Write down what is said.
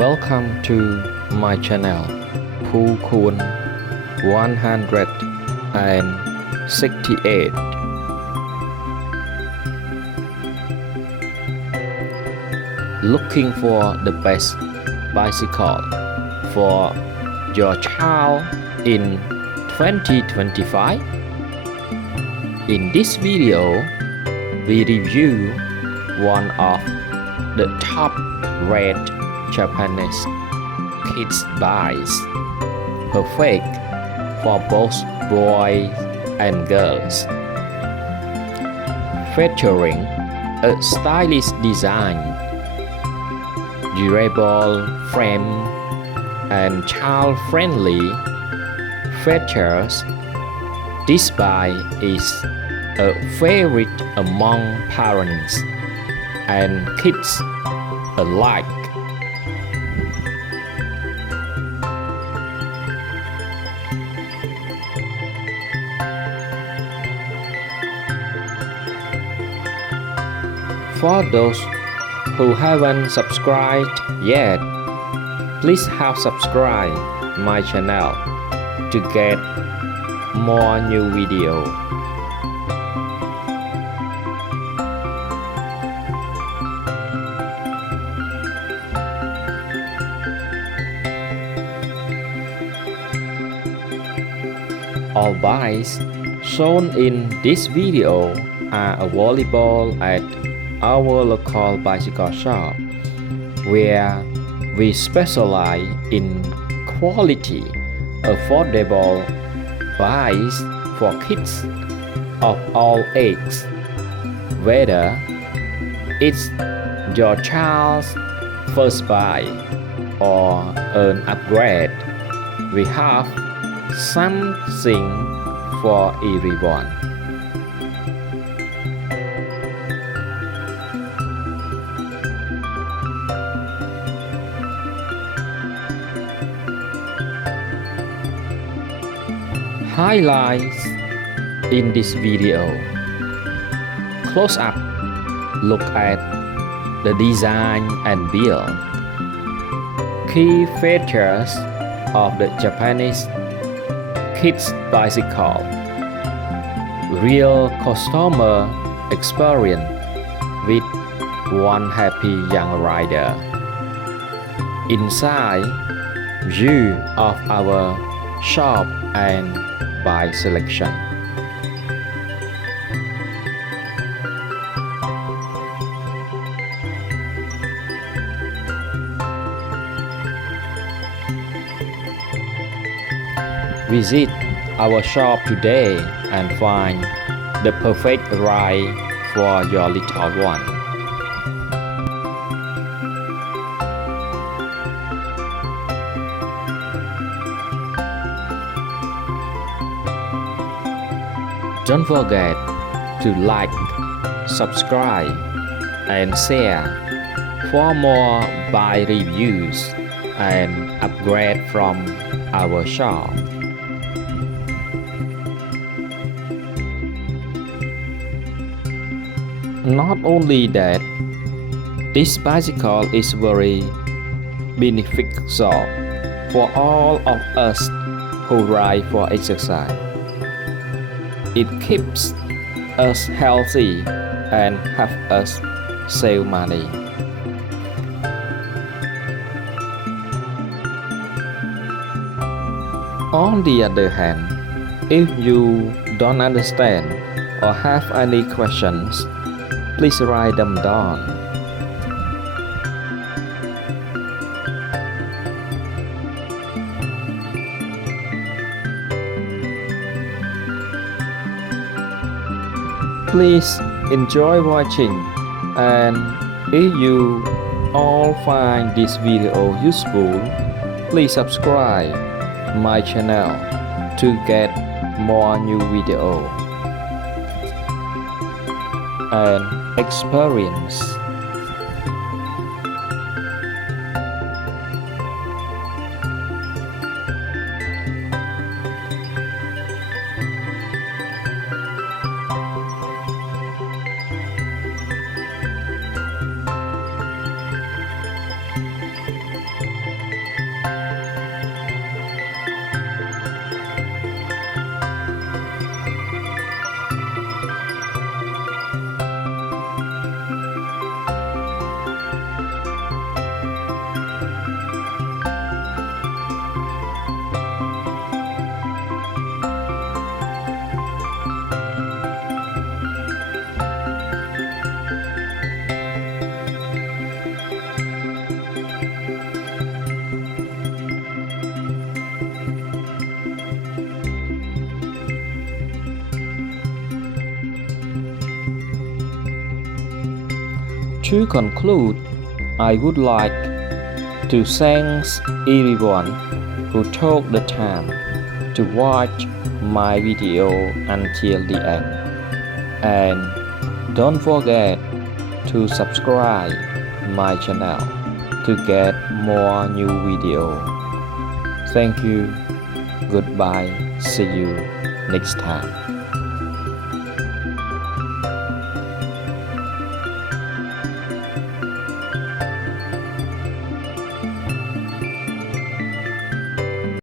Welcome to my channel Phu Kun 168. Looking for the best bicycle for your child in 2025? In this video, we review one of the top rated Japanese kids bikes, perfect for both boys and girls, featuring a stylish design, durable frame, and child-friendly features. This bike is a favorite among parents and kids alike. For those who haven't subscribed yet, please have subscribed my channel to get more new video. All bikes shown in this video are available at our local bicycle shop, where we specialize in quality, affordable bikes for kids of all ages. Whether it's your child's first bike or an upgrade, we have something for everyone. Highlights in this video: close up look at the design and build, key features of the Japanese kids bicycle, real customer experience with one happy young rider. Inside view of our shop and bike selection. Visit our shop today and find the perfect ride for your little one. Don't forget to like, subscribe, and share for more bike reviews and upgrade from our shop. Not only that, this bicycle is very beneficial for all of us who ride for exercise. It keeps us healthy and helps us save money. On the other hand, if you don't understand or have any questions, please write them down. Please enjoy watching, and if you all find this video useful, please subscribe my channel to get more new video and experience. To conclude, I would like to thank everyone who took the time to watch my video until the end. And don't forget to subscribe my channel to get more new video. Thank you. Goodbye. See you next time.